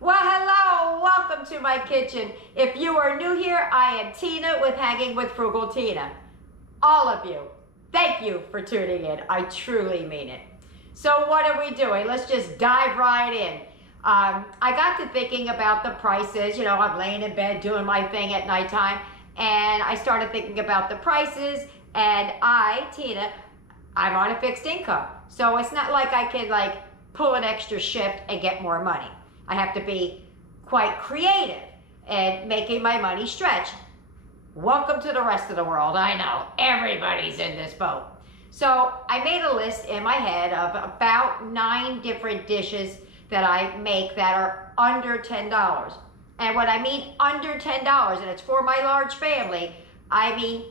Well, hello, welcome to my kitchen. If you are new here, I am Tina with Hanging with Frugal Tina. All of you, thank you for tuning in. I truly mean it. So what are we doing? Let's just dive right in. I got to thinking about the prices. You know, I'm laying in bed doing my thing at nighttime, and I started thinking about the prices, and Tina, I'm on a fixed income. So it's not like I can pull an extra shift and get more money. I have to be quite creative and making my money stretch. Welcome to the rest of the world. I know, everybody's in this boat. So I made a list in my head of about 9 different dishes that I make that are under $10. And when I mean under $10, and it's for my large family, I mean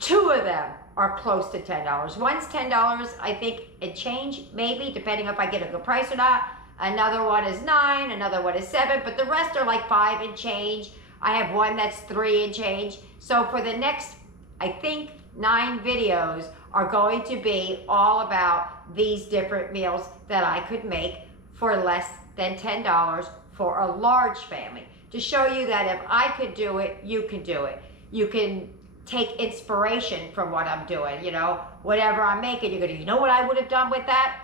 2 of them are close to $10. One's $10, I think, and change, maybe, depending if I get a good price or not. Another one is 9, another one is 7, but the rest are like 5 and change. I have one that's 3 and change. So for the next, I think, 9 videos are going to be all about these different meals that I could make for less than $10 for a large family. To show you that if I could do it, you can do it. You can take inspiration from what I'm doing, you know, whatever I'm making, you're gonna, you know what I would have done with that?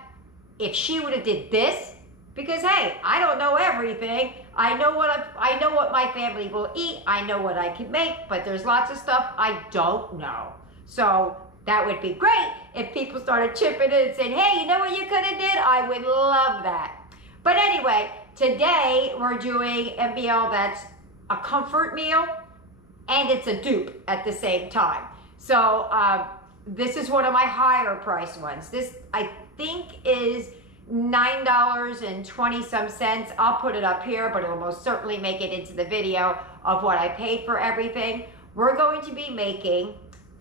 If she would have did this, because hey, I don't know everything. I know what my family will eat. I know what I can make, but there's lots of stuff I don't know. So that would be great if people started chipping in and saying, hey, you know what you could have did? I would love that. But anyway, today we're doing a meal that's a comfort meal and it's a dupe at the same time. So this is one of my higher price ones. This, I think, is $9.20 some cents. I'll put it up here, but it'll most certainly make it into the video of what I paid for everything. We're going to be making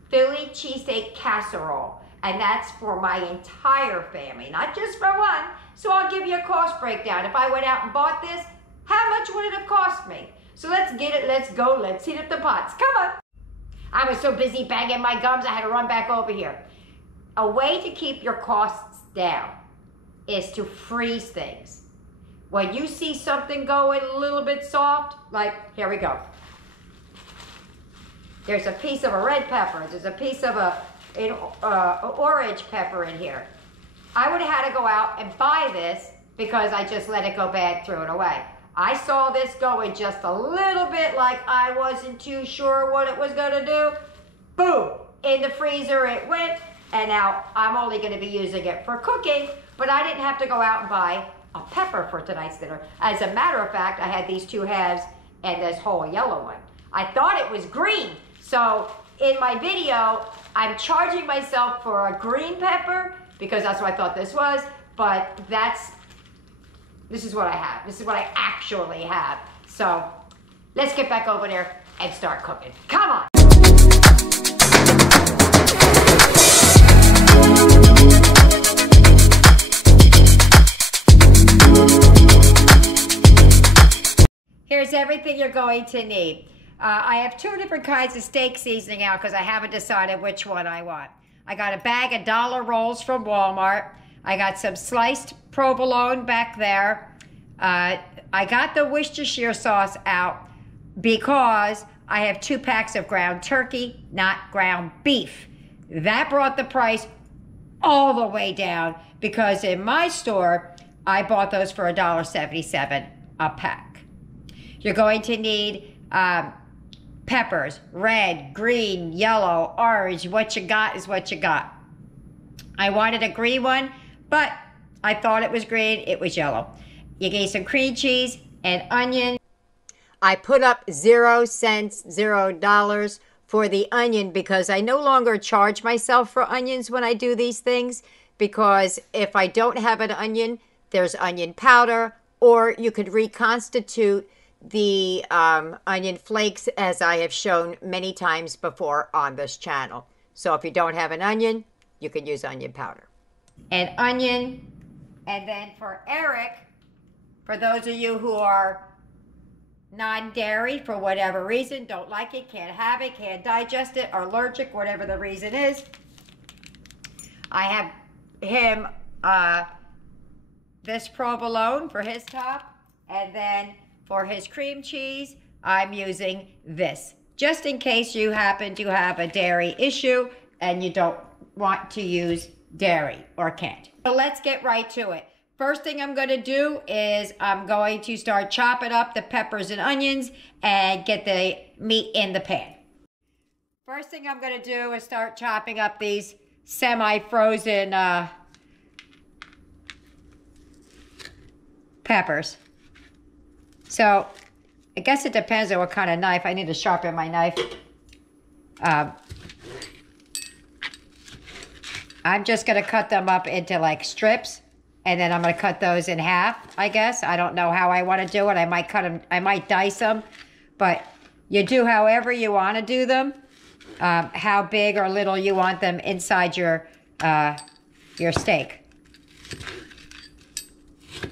Philly cheesesteak casserole, and that's for my entire family, not just for one. So I'll give you a cost breakdown. If I went out and bought this, how much would it have cost me? So let's get it, let's go, let's heat up the pots. Come on. I was so busy banging my gums, I had to run back over here. A way to keep your costs down is to freeze things. When you see something going a little bit soft, like, here we go. There's a piece of a red pepper. There's a piece of an orange pepper in here. I would have had to go out and buy this because I just let it go bad, threw it away. I saw this going just a little bit like I wasn't too sure what it was gonna do. Boom, in the freezer it went, and now I'm only gonna be using it for cooking, but I didn't have to go out and buy a pepper for tonight's dinner. As a matter of fact, I had these 2 halves and this whole yellow one. I thought it was green. So in my video, I'm charging myself for a green pepper because that's what I thought this was, but this is what I have. This is what I actually have. So let's get back over there and start cooking. Come on. Here's everything you're going to need. I have 2 different kinds of steak seasoning out because I haven't decided which one I want. I got a bag of dollar rolls from Walmart. I got some sliced provolone back there. I got the Worcestershire sauce out because I have 2 packs of ground turkey, not ground beef. That brought the price all the way down because in my store, I bought those for $1.77 a pack. You're going to need peppers, red, green, yellow, orange. What you got is what you got. I wanted a green one, but I thought it was green, it was yellow. You need some cream cheese and onion. I put up 0 cents, $0 for the onion because I no longer charge myself for onions when I do these things, because if I don't have an onion, there's onion powder, or you could reconstitute the onion flakes, as I have shown many times before on this channel. So if you don't have an onion, you can use onion powder. And onion, and then for Eric, for those of you who are non-dairy for whatever reason, don't like it, can't have it, can't digest it, are allergic, whatever the reason is, I have him this provolone for his top. And then for his cream cheese, I'm using this. Just in case you happen to have a dairy issue and you don't want to use dairy or can't. So let's get right to it. First thing I'm going to do is I'm going to start chopping up the peppers and onions and get the meat in the pan. First thing I'm going to do is start chopping up these semi-frozen peppers. So I guess it depends on what kind of knife. I need to sharpen my knife. I'm just going to cut them up into like strips. And then I'm going to cut those in half, I guess. I don't know how I want to do it. I might cut them, I might dice them. But you do however you want to do them. How big or little you want them inside your steak.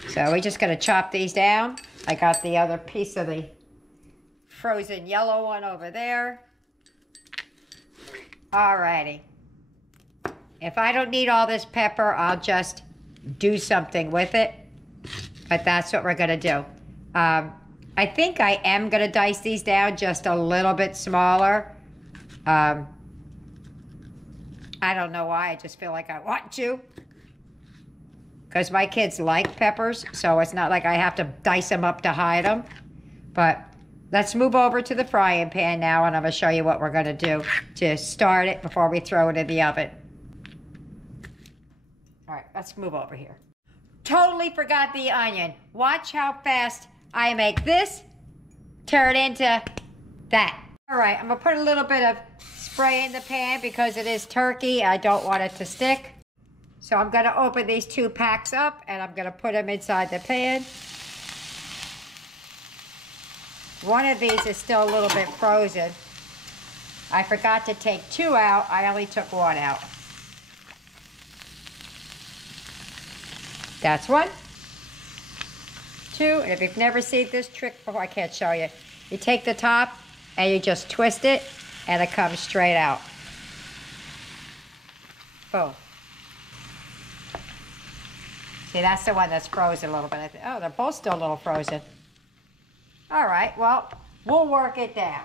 So we're just going to chop these down. I got the other piece of the frozen yellow one over there. Alrighty. If I don't need all this pepper, I'll just do something with it, but that's what we're gonna do. I think I am gonna dice these down just a little bit smaller. I don't know why, I just feel like I want to. Because my kids like peppers, so it's not like I have to dice them up to hide them. But let's move over to the frying pan now, and I'm gonna show you what we're gonna do to start it before we throw it in the oven. All right, let's move over here. Totally forgot the onion. Watch how fast I make this turn into that. All right, I'm gonna put a little bit of spray in the pan because it is turkey. I don't want it to stick. So I'm gonna open these 2 packs up and I'm gonna put them inside the pan. One of these is still a little bit frozen. I forgot to take 2 out. I only took 1 out. That's 1, 2, and if you've never seen this trick before, I can't show you. You take the top and you just twist it and it comes straight out. Boom. See, that's the one that's frozen a little bit. Oh, they're both still a little frozen. All right, well, we'll work it down.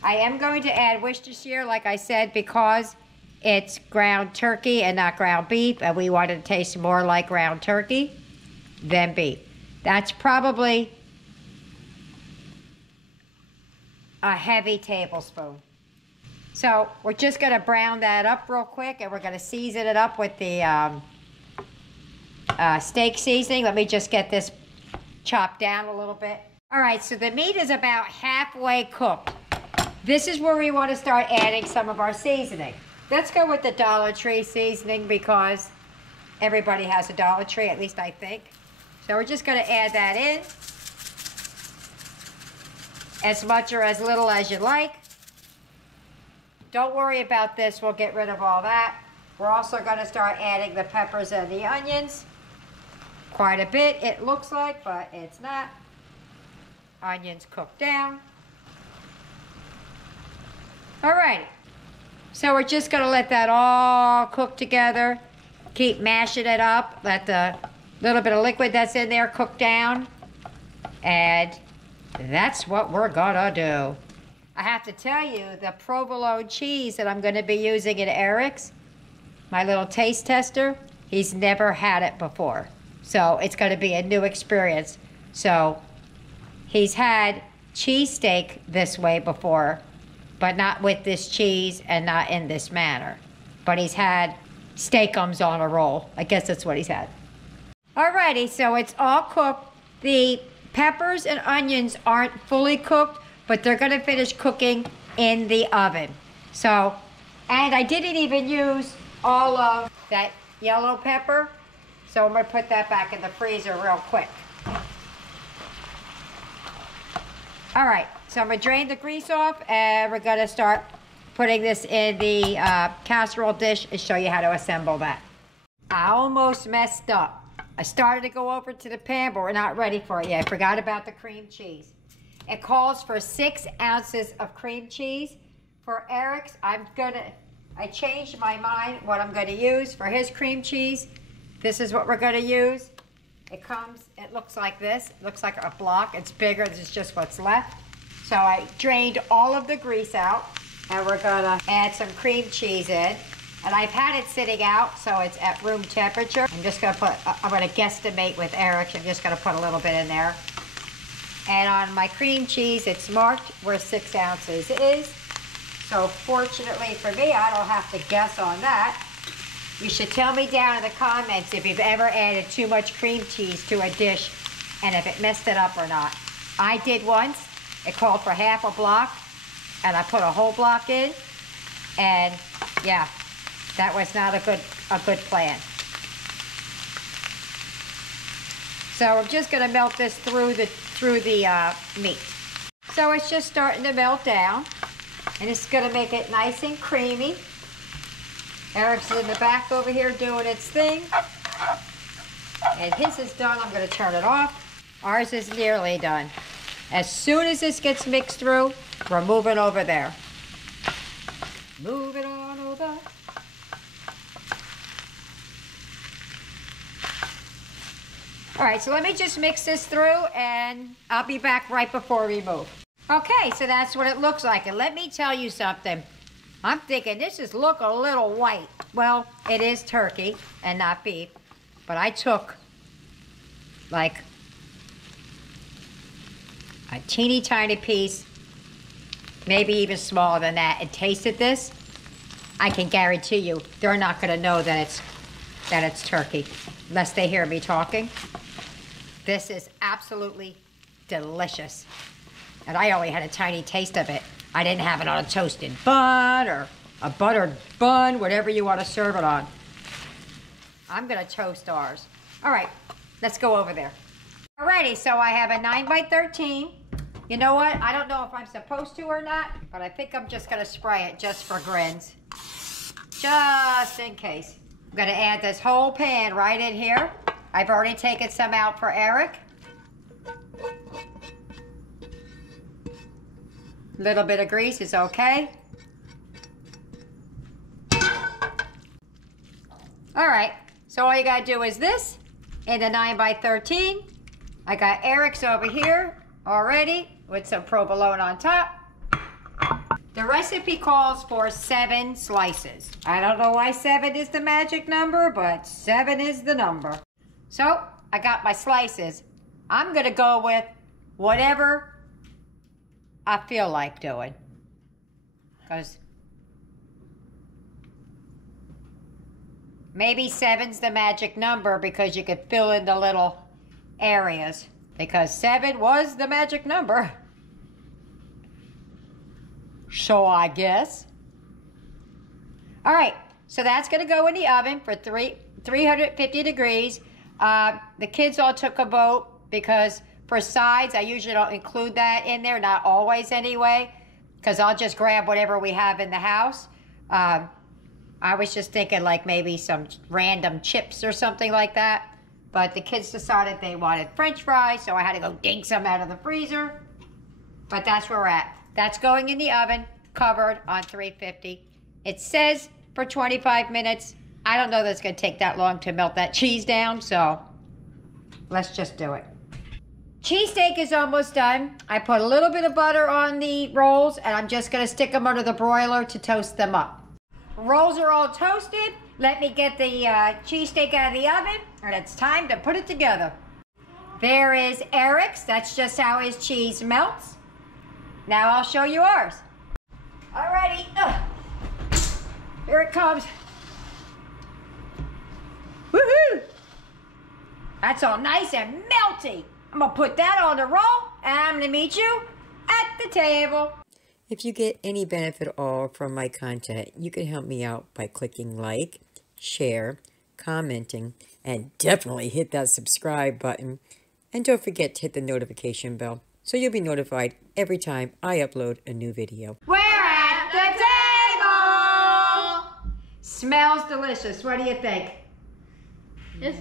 I am going to add Worcestershire, like I said, because it's ground turkey and not ground beef, and we want it to taste more like ground turkey than beef. That's probably a heavy tablespoon. So we're just gonna brown that up real quick, and we're gonna season it up with the steak seasoning. Let me just get this chopped down a little bit. All right, so the meat is about halfway cooked. This is where we want to start adding some of our seasoning. Let's go with the Dollar Tree seasoning because everybody has a Dollar Tree, at least I think. So we're just going to add that in. As much or as little as you like. Don't worry about this, we'll get rid of all that. We're also going to start adding the peppers and the onions. Quite a bit, it looks like, but it's not. Onions cooked down. Alrighty. So we're just going to let that all cook together. Keep mashing it up. Let the little bit of liquid that's in there cook down. And that's what we're going to do. I have to tell you, the provolone cheese that I'm going to be using in Eric's, my little taste tester, he's never had it before. So it's going to be a new experience. So he's had cheesesteak this way before, but not with this cheese and not in this manner. But he's had steakums on a roll. I guess that's what he's had. Alrighty, so it's all cooked. The peppers and onions aren't fully cooked, but they're gonna finish cooking in the oven. So, and I didn't even use all of that yellow pepper, so I'm gonna put that back in the freezer real quick. All right, so I'm gonna drain the grease off and we're gonna start putting this in the casserole dish and show you how to assemble that. I almost messed up. I started to go over to the pan, but we're not ready for it yet. I forgot about the cream cheese. It calls for 6 ounces of cream cheese. For Eric's, I changed my mind what I'm gonna use for his cream cheese. This is what we're gonna use. It looks like this. It looks like a block. It's bigger. This is just what's left. So I drained all of the grease out, and we're gonna add some cream cheese in. And I've had it sitting out, so it's at room temperature. I'm gonna guesstimate with Eric. I'm just gonna put a little bit in there. And on my cream cheese, it's marked where 6 ounces is. So fortunately for me, I don't have to guess on that. You should tell me down in the comments if you've ever added too much cream cheese to a dish and if it messed it up or not. I did once. It called for half a block, and I put a whole block in, and yeah, that was not a good plan. So I'm just gonna melt this through the meat. So it's just starting to melt down, and it's gonna make it nice and creamy. Eric's in the back over here doing its thing, and his is done. I'm gonna turn it off. Ours is nearly done. As soon as this gets mixed through, we're moving over there. Move it on over. All right, so let me just mix this through, and I'll be back right before we move. Okay, so that's what it looks like. And let me tell you something. I'm thinking this is look a little white. Well, it is turkey and not beef, but I took like a teeny tiny piece, maybe even smaller than that, and tasted this. I can guarantee you they're not gonna know that it's turkey unless they hear me talking. This is absolutely delicious. And I only had a tiny taste of it. I didn't have it on a toasted bun or a buttered bun, whatever you want to serve it on. I'm gonna toast ours. All right, let's go over there. Alrighty, so I have a 9 by 13. You know what? I don't know if I'm supposed to or not, but I think I'm just gonna spray it just for grins. Just in case. I'm gonna add this whole pan right in here. I've already taken some out for Eric. Little bit of grease is okay. All right, so all you gotta do is this in the 9 by 13. I got Eric's over here already with some provolone on top. The recipe calls for 7 slices. I don't know why 7 is the magic number, but 7 is the number. So I got my slices. I'm gonna go with whatever I feel like doing, because maybe 7's the magic number because you could fill in the little areas, because 7 was the magic number. So I guess. All right, so that's gonna go in the oven for 350 degrees. The kids all took a vote because for sides, I usually don't include that in there, not always anyway, because I'll just grab whatever we have in the house. I was just thinking like maybe some random chips or something like that, but the kids decided they wanted French fries, so I had to go dig some out of the freezer. But that's where we're at. That's going in the oven, covered on 350. It says for 25 minutes. I don't know that it's gonna take that long to melt that cheese down, so let's just do it. Cheesesteak is almost done. I put a little bit of butter on the rolls, and I'm just gonna stick them under the broiler to toast them up. Rolls are all toasted. Let me get the cheesesteak out of the oven, and it's time to put it together. There is Eric's. That's just how his cheese melts. Now I'll show you ours. Alrighty, here it comes. Woohoo! That's all nice and melty. I'm gonna put that on the roll, and I'm gonna meet you at the table. If you get any benefit at all from my content, you can help me out by clicking like, share, commenting, and definitely hit that subscribe button. And don't forget to hit the notification bell so you'll be notified every time I upload a new video. We're at the table! Smells delicious. What do you think?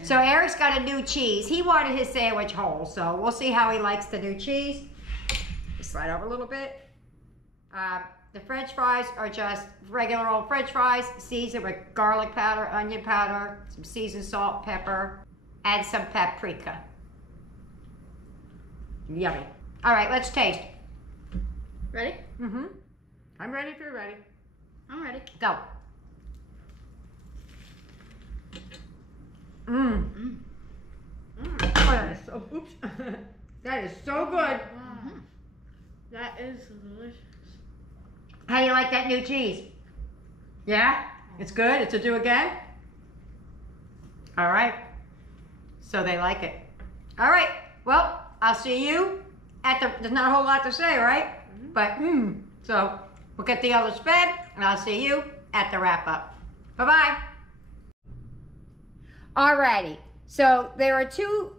So Eric's got a new cheese. He wanted his sandwich whole, so we'll see how he likes the new cheese. Slide over a little bit. The French fries are just regular old French fries, seasoned with garlic powder, onion powder, some seasoned salt, pepper. and some paprika. Yummy. All right, let's taste. Ready? Mm-hmm. I'm ready if you're ready. I'm ready. Go. Mmm. Oh, that is so, oops. That is so good. Wow. That is delicious. How do you like that new cheese? Yeah? It's good? It's a do again? All right. So they like it. All right. Well, I'll see you at the, there's not a whole lot to say, right? But, so we'll get the others fed, and I'll see you at the wrap-up. Bye-bye. Alrighty. So there are two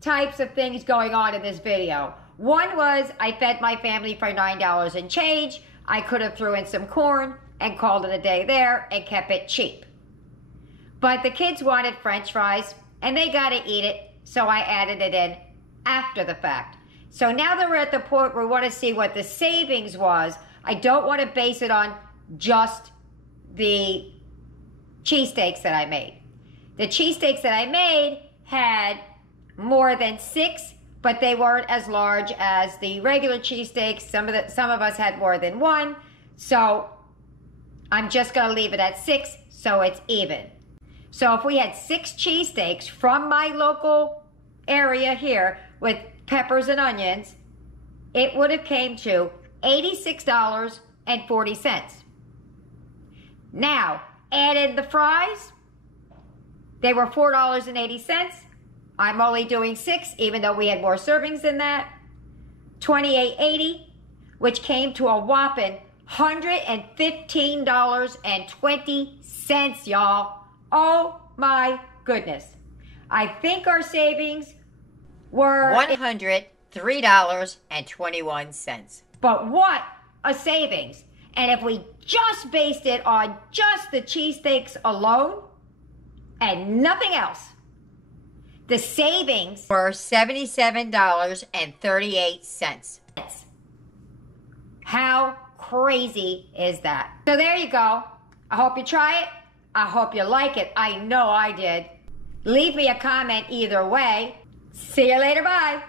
types of things going on in this video. One was I fed my family for $9 and change. I could have threw in some corn and called it a day there and kept it cheap. But the kids wanted French fries and they got to eat it, so I added it in after the fact. So now that we're at the point where we want to see what the savings was, I don't want to base it on just the cheesesteaks that I made. The cheesesteaks that I made had more than 6, but they weren't as large as the regular cheesesteaks. Some of us had more than 1, so I'm just going to leave it at 6 so it's even. So if we had 6 cheesesteaks from my local area here with peppers and onions, it would have came to $86.40. Now, add in the fries. They were $4.80. I'm only doing 6, even though we had more servings than that. $28.80, which came to a whopping $115.20, y'all. Oh my goodness. I think our savings were $103.21. But what a savings. And if we just based it on just the cheesesteaks alone and nothing else, the savings were $77.38. How crazy is that? So there you go. I hope you try it. I hope you like it. I know I did. Leave me a comment either way. See you later. Bye.